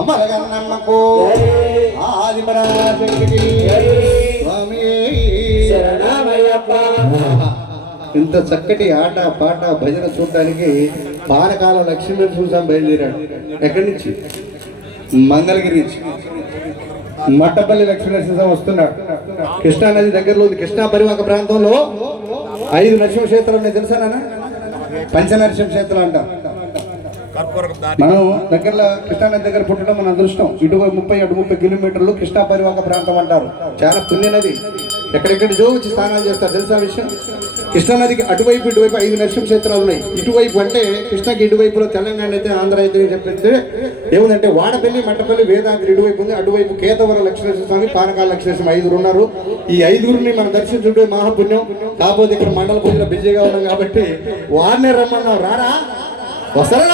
అమరగన్నమ్మకు ఆదిపరాశక్తికి స్వామి శరణమయ్యప్ప. ఇంత చక్కటి ఆట పాట భజన చూడటానికి పానకాల లక్ష్మీనరసింహస్వామి బయలుదేరాడు. ఎక్కడి నుంచి? మంగళగిరి నుంచి. మట్టపల్లి లక్ష్మీనరసింహస్వామి వస్తున్నాడు. కృష్ణానది దగ్గరలో ఉంది. కృష్ణా పరివాహక ప్రాంతంలో 5 నరసింహ క్షేత్రాలు నేను తెలుసా నాన్న? పంచనరసింహ క్షేత్రాలు అంటాం. మనం దగ్గరలో కృష్ణానది దగ్గర పుట్టడం మన అదృష్టం. ఇటు 30 అటు 30 కిలోమీటర్లు కృష్ణా పరివాహక ప్రాంతం అంటారు. చాలా పుణ్య నది. ఎక్కడెక్కడ జో వచ్చి స్నానాలు చేస్తారు తెలుసా విషయం? కృష్ణానదికి అటువైపు ఇటువైపు 5 నరసింహ క్షేత్రాలు ఉన్నాయి. ఇటువైపు అంటే కృష్ణకి ఇటువైపులో తెలంగాణ అయితే ఆంధ్ర అయితే చెప్పితే ఏముందంటే వాడపల్లి మట్టపల్లి వేదాద్రి ఇటువైపు ఉంది. అటువైపు కేతవరం లక్ష్మీనరసింహ స్వామి పానకాల లక్ష్మీనరసింహ 5 ఉన్నారు. ఈ 5 మనం దర్శించుంటే మహాపుణ్యం. కాకపోతే ఇక్కడ మండల పూజలో బిజీగా ఉన్నాం కాబట్టి వారినే రమ్మన్నాం. రారా వస్తారా?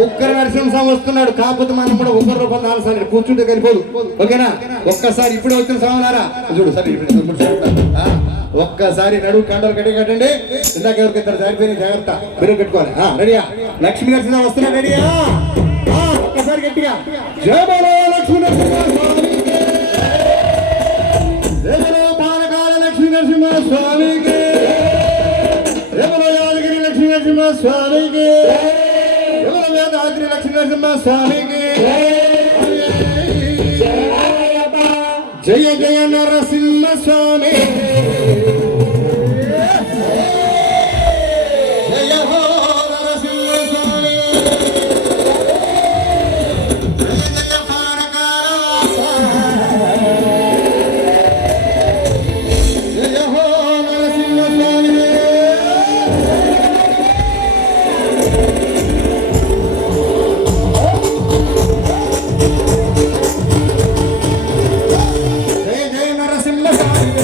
ఒక్కరు నరసింహస్వామి వస్తున్నాడు. కాకపోతే మనం కూడా 1 రూపాయలు 4 సార్లు కూర్చుంటే సరిపోదు. ఓకేనా? ఒక్కసారి ఇప్పుడే వచ్చిన స్వామినారా చూడు సరే ఒక్కసారి నడువు కండలు కట్టండి. ఇందాక ఎవరికి ఇద్దరు జారిపోయిన జాగ్రత్త మీరు కట్టుకోవాలి. రెడీయా? లక్ష్మీ నరసింహ వస్తున్నా. రెడీయా? ఒక్కసారి గట్టిగా జయ బలో లక్ష్మీ నరసింహ స్వామికి, జయ బలో పానకాల లక్ష్మీ నరసింహ స్వామికి, జయ బలో యాదగిరి లక్ష్మీ నరసింహ స్వామికి, జయ బలో వేదాద్రి లక్ష్మీ నరసింహ స్వామికి. జయ జయ నరసింహ స్వామి, జయ హో నరసింహ స్వామి, జయ జయ పానకాల జయ హో నరసింహ స్వామి. జయ జయ నరసింహ స్వామి,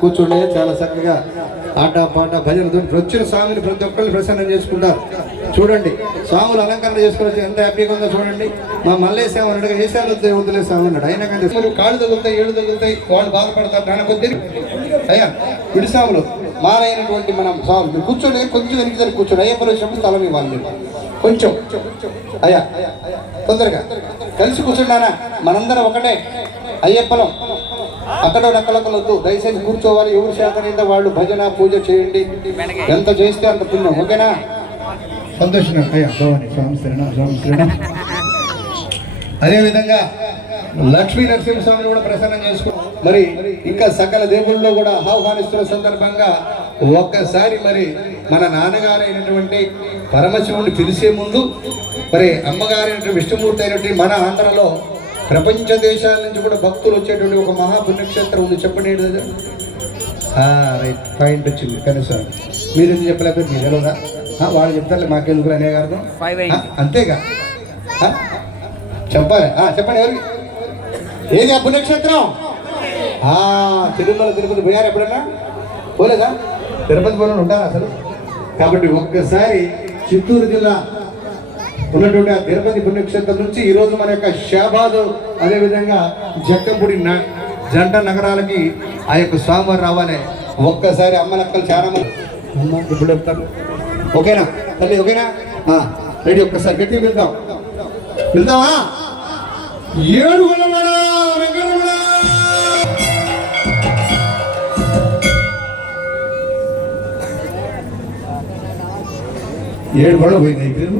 కూర్చోండి. చాలా చక్కగా ఆట పాట భజనతో వచ్చిన స్వామిని ప్రతి ఒక్కరిని ప్రసన్నం చేసుకుంటారు. చూడండి స్వాములు అలంకరణ చేసుకోవచ్చు, ఎంత హ్యాపీగా ఉందో చూడండి. మా మల్లేసాము అన్నట్టుగా చేశాను వదిలేసాము అన్నాడు. అయినా కానీ కాళ్ళు తగులుతాయి, ఏళ్ళు తగులుతాయి, వాళ్ళు బాధపడతారు. నాన్న కొద్ది అయ్యా విడి స్వాములు మానైనటువంటి మనం స్వాములు కూర్చోండి, కొంచెం వెనక్కి కూర్చోండి. అయ్యప్పలు వచ్చినప్పుడు స్థలం ఇవ్వాలి మీరు కొంచెం. అయ్యా తొందరగా కలిసి కూర్చోండి నాన్న, మనందరం ఒకటే అయ్యప్పలం. అక్కడో నక్కలొద్దు, దయచేసి కూర్చోవాలి. ఎవరు చేతనైందో వాళ్ళు భజన పూజ చేయండి, ఎంత చేస్తే అంత పుణ్యం. ఓకేనా? సంతోషం అయ్యా. అదేవిధంగా లక్ష్మీ నరసింహస్వామిని కూడా ప్రసన్నం చేసుకో. మరి ఇంకా సకల దేవుళ్ళలో కూడా ఆహ్వానిస్తున్న సందర్భంగా ఒక్కసారి మరి మన నాన్నగారైనటువంటి పరమశివుని పిలిచే ముందు మరి అమ్మగారైనటువంటి విష్ణుమూర్తి అయినటువంటి మన ఆంధ్రలో ప్రపంచ దేశాల నుంచి కూడా భక్తులు వచ్చేటువంటి ఒక మహాపుణ్యక్షేత్రం ఉంది. చెప్పండి రైట్ పాయింట్ వచ్చింది. కనీసం మీరు ఎందుకు చెప్పలేకపోతే మీరు ఎలా వాళ్ళు చెప్తారు, మాకెందుకు అనే అర్థం అంతేగా చెప్పాలి. చెప్పండి ఎవరికి ఏది ఆ పుణ్యక్షేత్రం? తిరుమల తిరుపతి పోయారు ఎప్పుడన్నా? పోలేదా? తిరుపతి పోయిన ఉంటారా అసలు? కాబట్టి ఒక్కసారి చిత్తూరు జిల్లా ఉన్నటువంటి ఆ తిరుపతి పుణ్యక్షేత్రం నుంచి ఈరోజు మన యొక్క షాబాదు అదేవిధంగా జక్కంపూడి జంట నగరాలకి ఆ యొక్క స్వామివారు రావాలి. ఒక్కసారి అమ్మలక్కలు చాలా మంది ఇప్పుడు చెప్తారు. ఓకేనా తల్లి? ఓకేనా? రెడీ? ఒక్కసారి గట్టిగా వెళ్దాం. వెళ్దామా? ఏడు గొడవ పోయింది. పేరు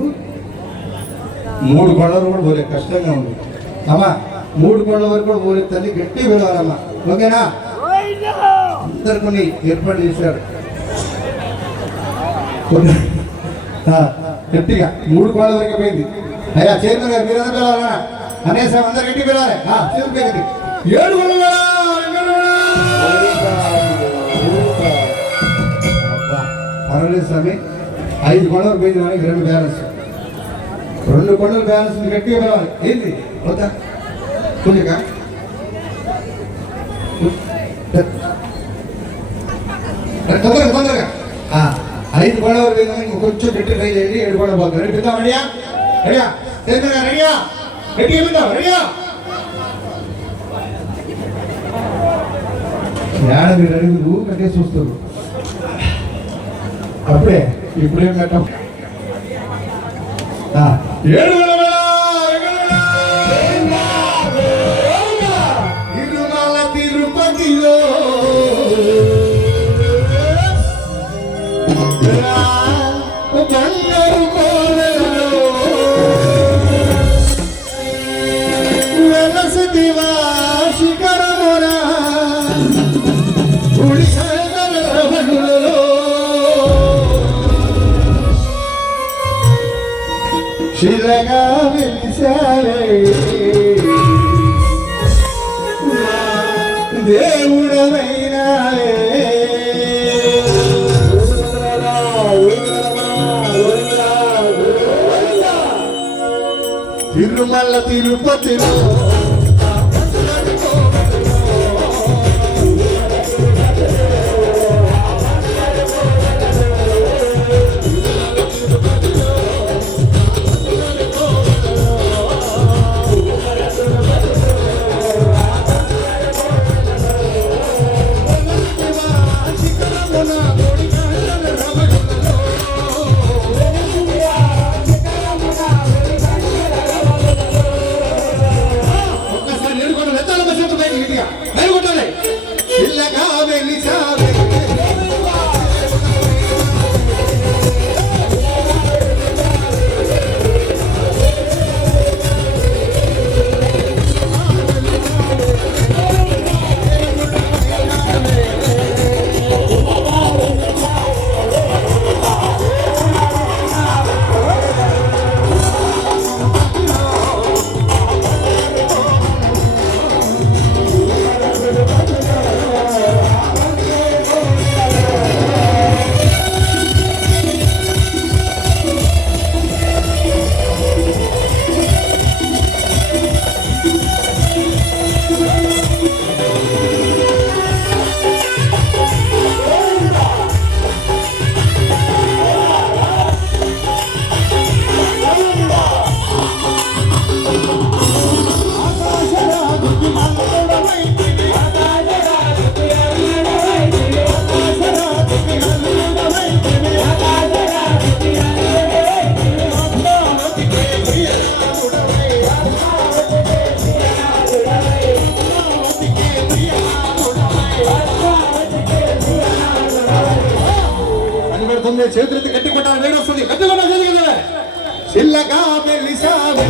3 గొడవలు కూడా పోలే, కష్టంగా ఉంది అమ్మా. 3 గొడవ వరకు కూడా పోలేదు తల్లి, గట్టి వెళ్ళాలమ్మా. ఓకేనా? అందరు కొన్ని ఏర్పాటు చేశారు గట్టిగా. 3 గొడవ వరకు పోయింది. అయ్యా చైర్మన్ గారు మీరు అందరూ వెళ్ళాలన్నా అనేసాం, అందరు గట్టి వెళ్ళాలి. చేరుకోండి. 7 గొడవ పర్వాలేదు స్వామి. 5 గొడవలు పోయింది, మనకి 2 బ్యాలెన్స్. 2 గొడవలు బ్యాలెన్స్ గట్టిగా వెళ్ళాలి. ఏంటి వద్దా పూజగా? తొందరగా 5 గొడవలు పోయిందని కొంచెం గట్టి ట్రై చేయండి. 7 గొడవ పోతుంది. రెడీ పెద్దాం? రెడీయా? రెడీయా? రెడీయా? గట్టిగా పెద్దాం. రెడీయా? ఏడ మీరు అడుగులు కట్టే చూస్తారు అప్పుడే. ఇప్పుడేం కట్టం. 7 తిరుమల తిరుపతిలో బంగారు కోవెలలో వెలసిదివా శిఖరమున శిలగా వెలిసావే దేవుడమైనావే. తిరుమల తిరుపతిలో వస్తుంది, చేతులెత్తి గట్టి కొట్టాలి, వేడి వస్తుంది, గట్టి కొట్టాలి. చిల్లగా వెలిసావే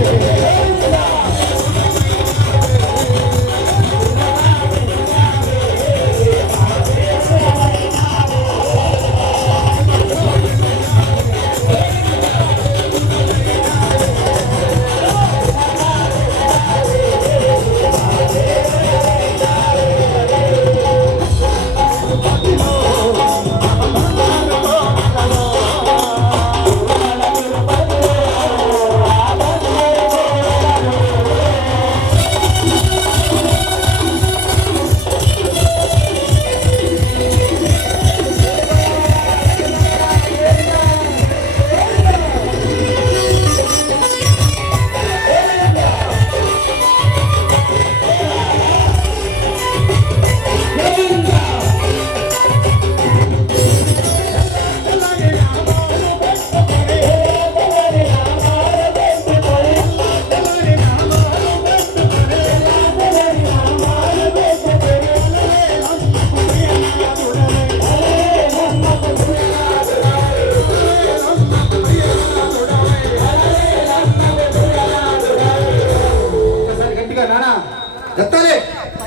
ఎత్తాలి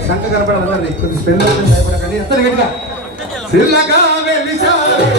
సంఖ కనపడాలి, కొద్ది స్పెల్ భయపడకండి, ఎత్తాలి గట్టిగా. చిల్లగా వెలిసావే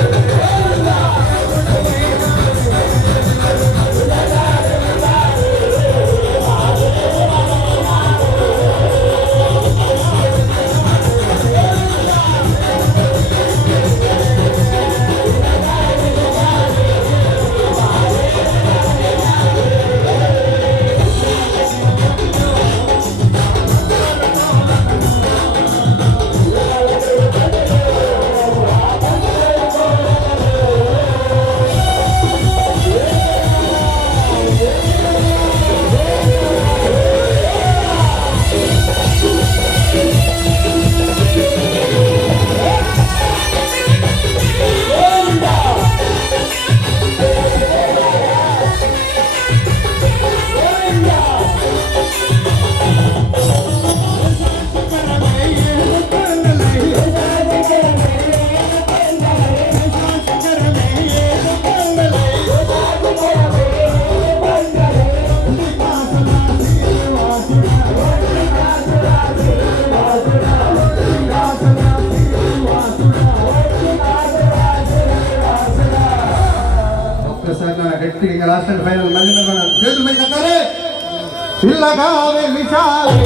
గట్టి లాస్ట్ అండ్ ఫైనల్ మళ్ళీ చేతులు పైకి ఎత్తాలి. చిల్లగా వెలిసావే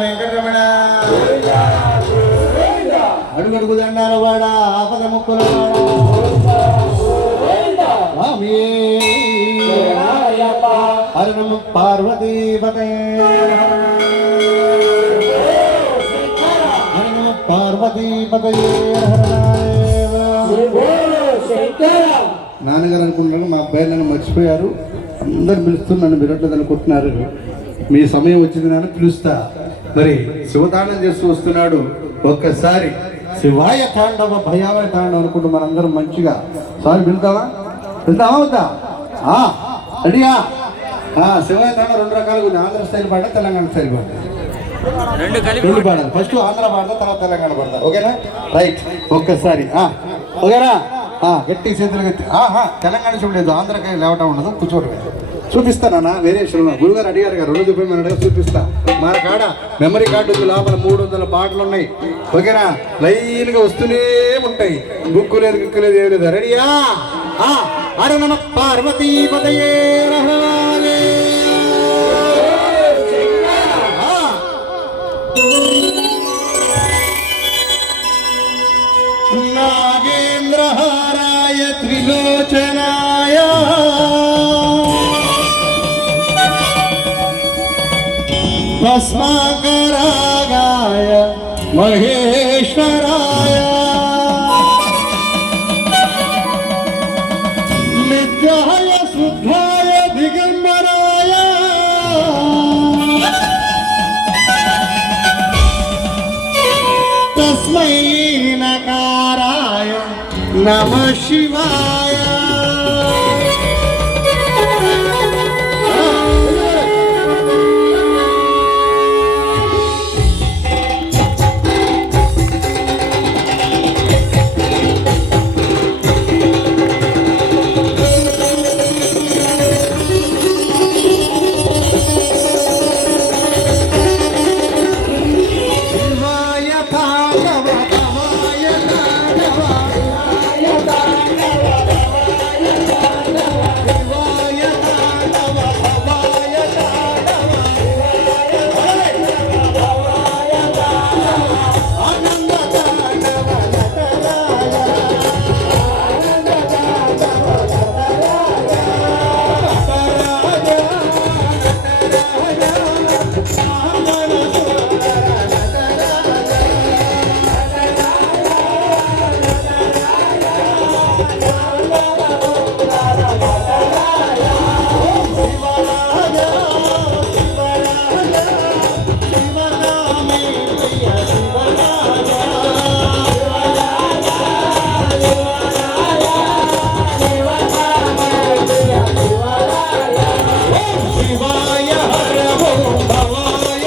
వెంకటరమణ అడుగడుగు దండాల వాడ ఆపద ముక్కుల హరణము పార్వతీపతే హరణము పార్వతీపతే. నాన్నగారు అనుకుంటున్నారు మా అబ్బాయి నన్ను మర్చిపోయారు, అందరు పిలుస్తూ నన్ను విరట్లేదు అనుకుంటున్నారు. మీ సమయం వచ్చింది నన్ను పిలుస్తా. మరి శివతాండం చేస్తూ వస్తున్నాడు. ఒక్కసారి శివాయ తాండవ భయావయ తాండవ అనుకుంటూ మనందరం మంచిగా సారి వెళ్తావా వద్దా? రెడీయా? శివాయ తాండవ రెండు రకాలుగా ఉంది, ఆంధ్ర స్టైల్ పాట, తెలంగాణ స్టైల్ పాట, రెండు పాడాలి. ఫస్ట్ ఆంధ్ర పాడతా, తర్వాత తెలంగాణ పాడతా. ఓకేనా? రైట్. ఒక్కసారి ఓకేనా? గట్టి చేతులు గట్టి. తెలంగాణ చూడలేదు, ఆంధ్రకాయ లేవటం ఉండదు, కూర్చోవడం. చూపిస్తానన్నా వేరియేషన్ గురుగారు అడిగారు కదా 2 చూపించమని చూపిస్తా. మన కాడ మెమరీ కార్డు ఉంది, లోపల 300 పాటలు ఉన్నాయి. ఓకేనా? లైన్గా వస్తూనే ఉంటాయి. బుక్కు లేదు గిక్కు లేదు ఏమి లేదు. రెడీయా? హర నమ పార్వతీ పదయే రహమాలే. నాగేంద్రహారాయ త్రిలోచనాయ భస్మాకరాగాయ మహేశ్వరాయ నిత్యాయ శుద్ధాయ దిగంబరాయ తస్మై నకారాయ నమః శివాయ. శివాయ హర ఓం భవాయ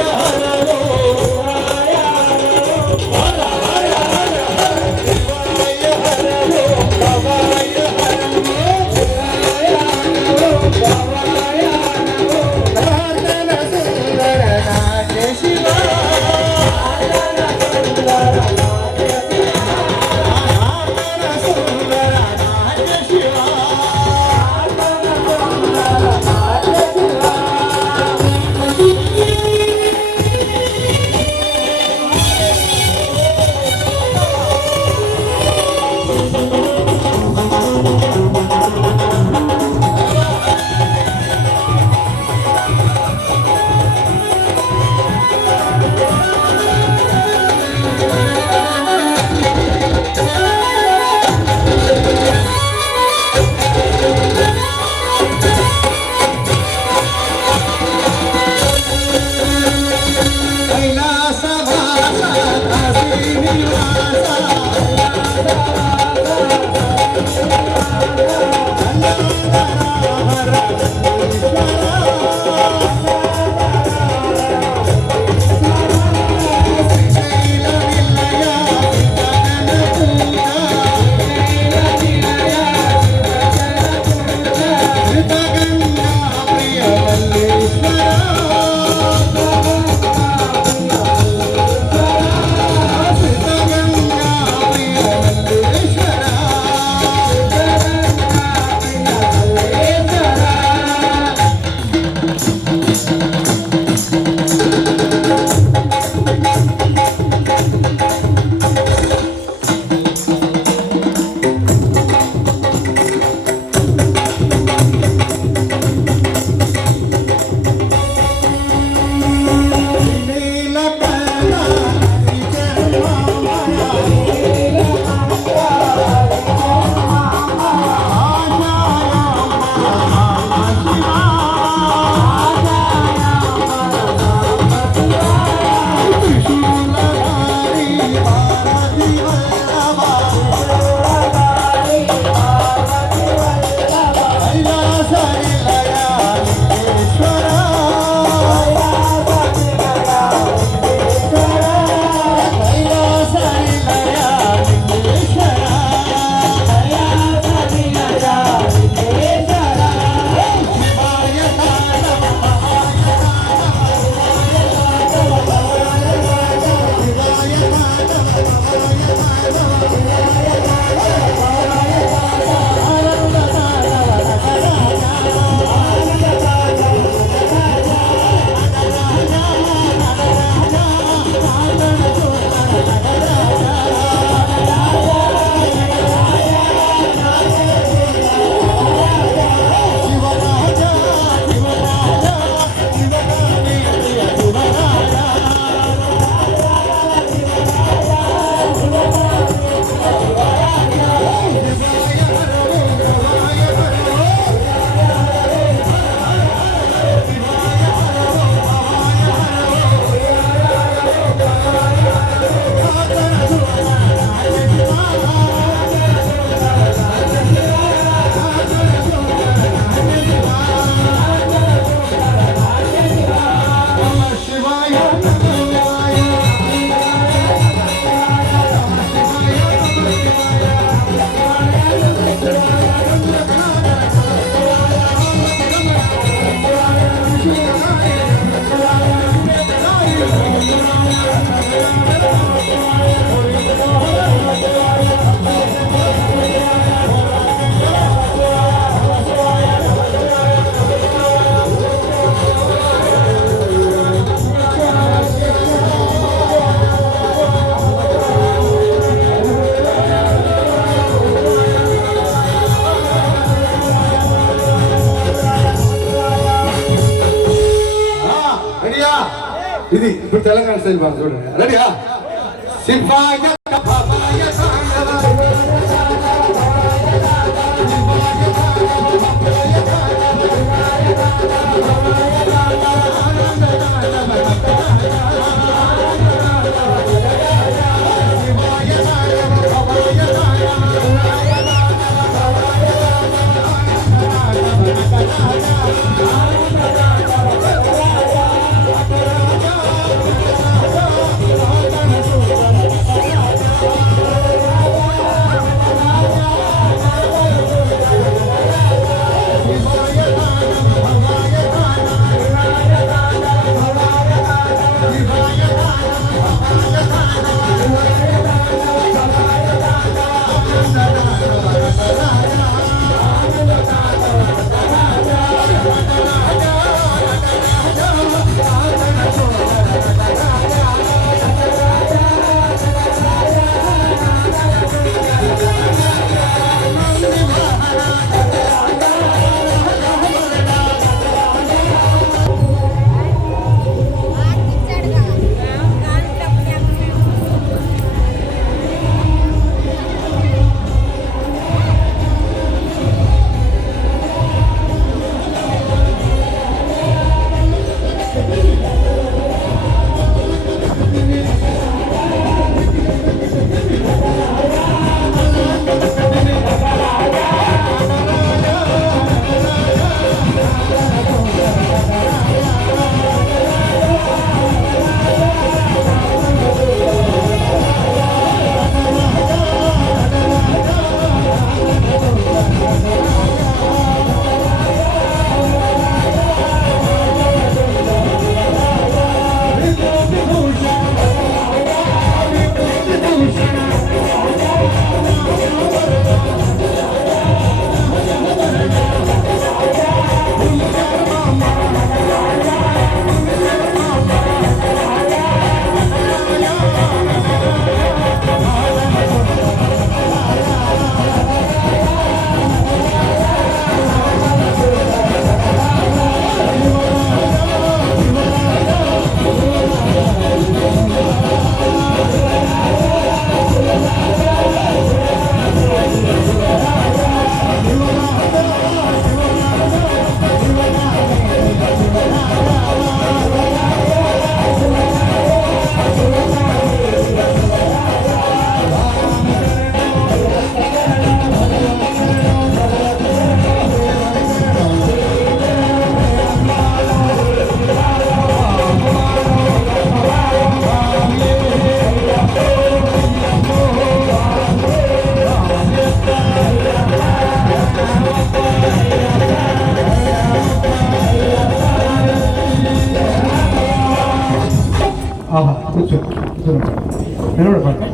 ఇది ఇప్పుడు తెలంగాణ స్టైల్ బాగా చూడండి. రెడీయా? శివాయ భవాయ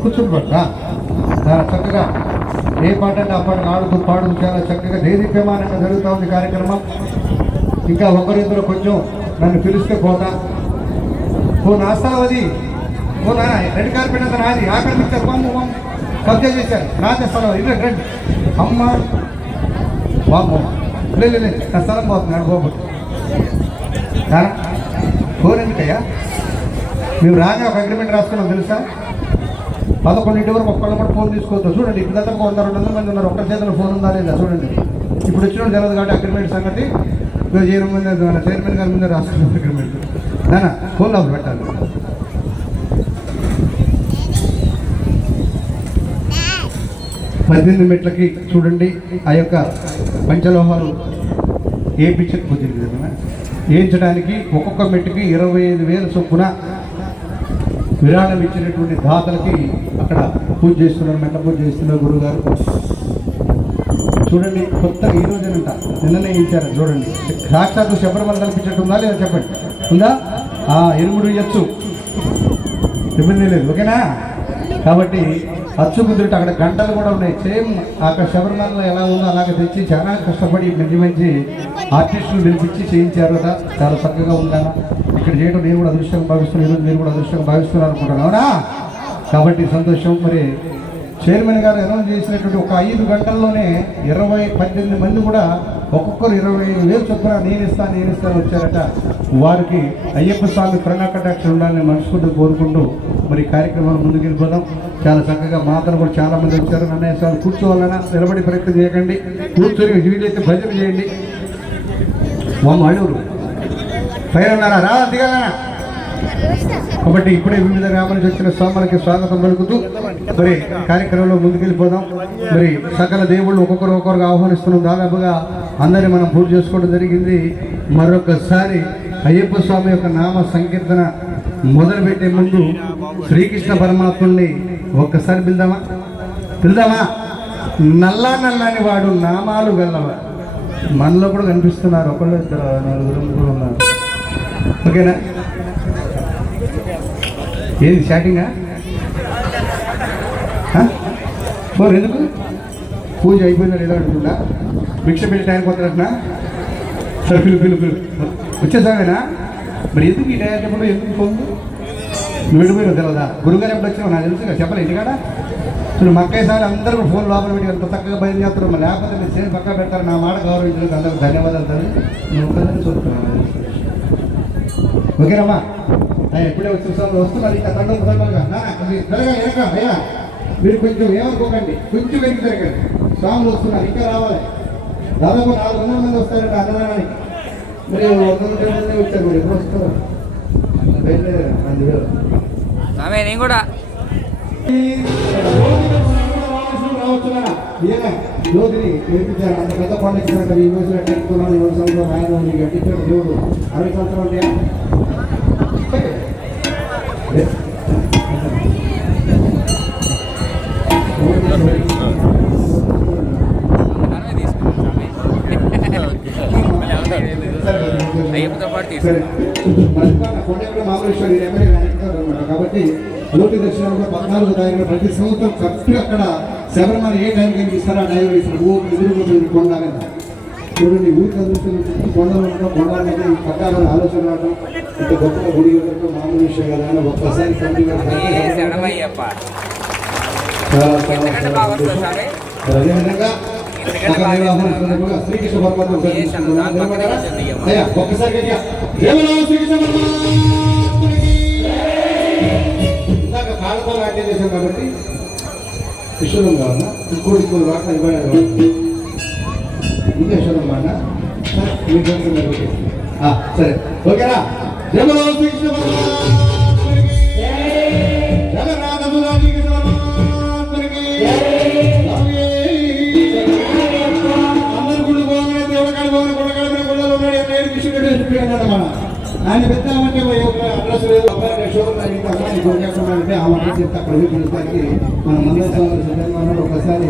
కూర్చొని పట్ట చాలా చక్కగా ఏ పాట అంటే ఆ పాట ఆడుతూ పాడుతూ చాలా చక్కగా దేదీప్యమానంగా జరుగుతూ ఉంది కార్యక్రమం. ఇంకా ఒకరిద్దరు కొంచెం నన్ను పిలిస్తే పోతా. ఓ నాస్తావు అది, ఓ నా రెడ్ కార్పెట్ అంతా నాది, ఆక్రమించారు, బామ్మ కబ్జా చేశారు, నాదే స్థలం, ఇది రండి అమ్మ బామ్మ లేదు నా స్థలం పోతుంది అనుకోబోతు ఫోన్ ఎందుకయ్యా? మేము రాగా ఒక అగ్రిమెంట్ రాసుకున్నాం తెలుసా? 11 వరకు ఒక్కళ్ళు కూడా ఫోన్ తీసుకోవద్దు. చూడండి ఇప్పుడు దాకా 100-200 మంది ఉన్నారు, ఒక్క చేతిలో ఫోన్ ఉందా లేదా చూడండి. ఇప్పుడు వచ్చిన తెలియదు కాబట్టి అగ్రిమెంట్ సంగతి చైర్మన్ గారి ముందే రాసుకున్నాం అగ్రిమెంట్. నానా ఫోన్ లోపల పెట్టాలి. పద్దెనిమిది మెట్లకి చూడండి ఆ యొక్క పంచలోహాలు వేయించడానికి ఒక్కొక్క మెట్టుకి 25,000 చొప్పున విరాళం ఇచ్చినటువంటి దాతలకి అక్కడ పూజ చేస్తున్నారు, మెట్ల పూజ చేస్తున్నారు గురువుగారు. చూడండి కొత్తగా ఈ రోజునంట నిన్ననే ఇచ్చారు. చూడండి సాక్షాత్తు శబరిమల కల్పించట్టుందా లేదా చెప్పండి, ఉందా? ఎరుముడు ఇయ్యచ్చు, ఇబ్బంది లేదు, ఓకేనా? కాబట్టి అచ్చు కుదిరితే అక్కడ గంటలు కూడా ఉన్నాయి. సేమ్ అక్కడ శబరిమలలో ఎలా ఉందో అలాగే తెచ్చి చాలా కష్టపడి మంచి మంచి ఆర్టిస్టులు పిలిపించి చేయించారు కదా, చాలా చక్కగా ఉందా. ఇక్కడ చేయడం నేను కూడా అదృష్టంగా భావిస్తున్నాను, ఈరోజు మీరు కూడా అదృష్టంగా భావిస్తున్నారు అనుకుంటాను, అవునా? కాబట్టి సంతోషం. మరి చైర్మన్ గారు అనౌన్స్ చేసినటువంటి ఒక 5 గంటల్లోనే 18 మంది కూడా ఒక్కొక్కరు 25,000 చొప్పున నేను ఇస్తాను వచ్చారట. వారికి అయ్యప్ప స్వామి కరుణాకటాక్షం ఉండాలని మనస్ఫూర్తి కోరుకుంటూ మరి కార్యక్రమాలు ముందుకెళ్ళిపోదాం. చాలా చక్కగా మాతలు కూడా చాలా మంది వచ్చారు. అన్నయ్య స్వామి కూర్చోవాలన్నా నిలబడి ప్రయత్నం చేయకండి, కూర్చొని వీలైతే భజన చేయండి. అడుగురు పైన ఉన్నారా రా దిగాలనా. కాబట్టి ఇప్పుడే వివిధ గ్రామాల నుంచి వచ్చిన స్వాములకి స్వాగతం పలుకుతూ మరి కార్యక్రమంలో ముందుకెళ్ళిపోదాం. మరి సకల దేవుళ్ళు ఒక్కొక్కరుగా ఆహ్వానిస్తున్నాం. దాదాపుగా అందరినీ మనం పూజ చేసుకోవడం జరిగింది. మరొకసారి అయ్యప్ప స్వామి యొక్క నామ సంకీర్తన మొదలుపెట్టే ముందు శ్రీకృష్ణ పరమాత్ముడిని ఒక్కసారి పిలుదామా. నల్లాని వాడు నామాలు గల్లవా. మనలో కూడా కనిపిస్తున్నారు, ఒకళ్ళు ఇద్దరు నలుగురు కూడా ఉన్నారు. ఓకేనా? ఏది స్టార్టింగా ఎందుకు పూజ అయిపోయిందా లేదా అడుగుతుందా? భిక్ష పెట్టి టైంకి వస్తారటనా? సరే పిలు వచ్చేసావేనా? మరి ఎందుకు ఈ టైం చెప్పడం, ఎందుకు ఫోన్ నువ్వు వెళ్ళిపోయినావు తెలియదా? గురుగారు ఎప్పుడు వచ్చినావు నాకు తెలుసు చెప్పలే ఇంటికాడ. ఇప్పుడు మక్కయ్యసారి అందరూ కూడా ఫోన్ లోపల పెట్టి ఎంత చక్కగా బయలుదేరుతారు. మరి లేకపోతే మీరు చేసి పక్క పెడతారు. నా మాట గౌరవించడానికి అందరూ ధన్యవాదాలు తల్లి. నేను ఒక్కదాన్ని చూస్తున్నాను. ఓకేనమ్మా? ఎప్పుడే వస్తున్నారు ఇంకా త్వరగా అయ్యా మీరు కొంచెం ఏమనుకోకండి, కొంచెం వెనక్కి తిరగండి. స్వాములు వస్తున్నారు, ఇంకా రావాలి. దాదాపు 400 మంది వస్తారంటే అన్నదానానికి. మరి 100 మంది వచ్చారు. మరి ఎప్పుడు వస్తారు? నేను కూడా జ్యోతిని నేర్పించారు. అంత పెద్ద పండుగ ఇచ్చినట్టు ఈ రోజులో కట్టుకున్నాను. 7 సంవత్సరాలు ఆయన గట్టించాడు దేవుడు. 60 సంవత్సరాలు ఉంటాయా? కాబట్టి జ్యోతి దర్శనంలో 14 తారీఖున ప్రతి సంవత్సరం కరెక్ట్గా అక్కడ శబరిమల ఏ టైంకి ఇస్తారో ఆ టైంలో ఇస్తారు. ఎదురుగా కొండ కదా చూడండి. ఊరికి అదురుతున్న కొండలు ఉండటం, కొండ అనేది పట్టాలని ఆలోచన రావడం ఇంత గొప్పగా గుడి ఉండటం మామూలు విషయం కదా అని ఒక్కసారి కమిటీ అదేవిధంగా శ్రీకృష్ణ పరమాత్మ ఒక్కసారి ఇందాక కాళ్ళతో నాట్యం చేశాం కాబట్టి విశ్వరం కావాలా ఇంకోటి వాటిని ఇవ్వడానికి ఇంకా విశ్వరం మాట సరే ఓకేనా? జగలో శ్రీకృష్ణ ఆయన పెద్దామంటే అడ్రస్ లేదు. అంటే ఆ మాట చెప్తే అక్కడ పిలుస్తానికి మన మందస్వామి ఒకసారి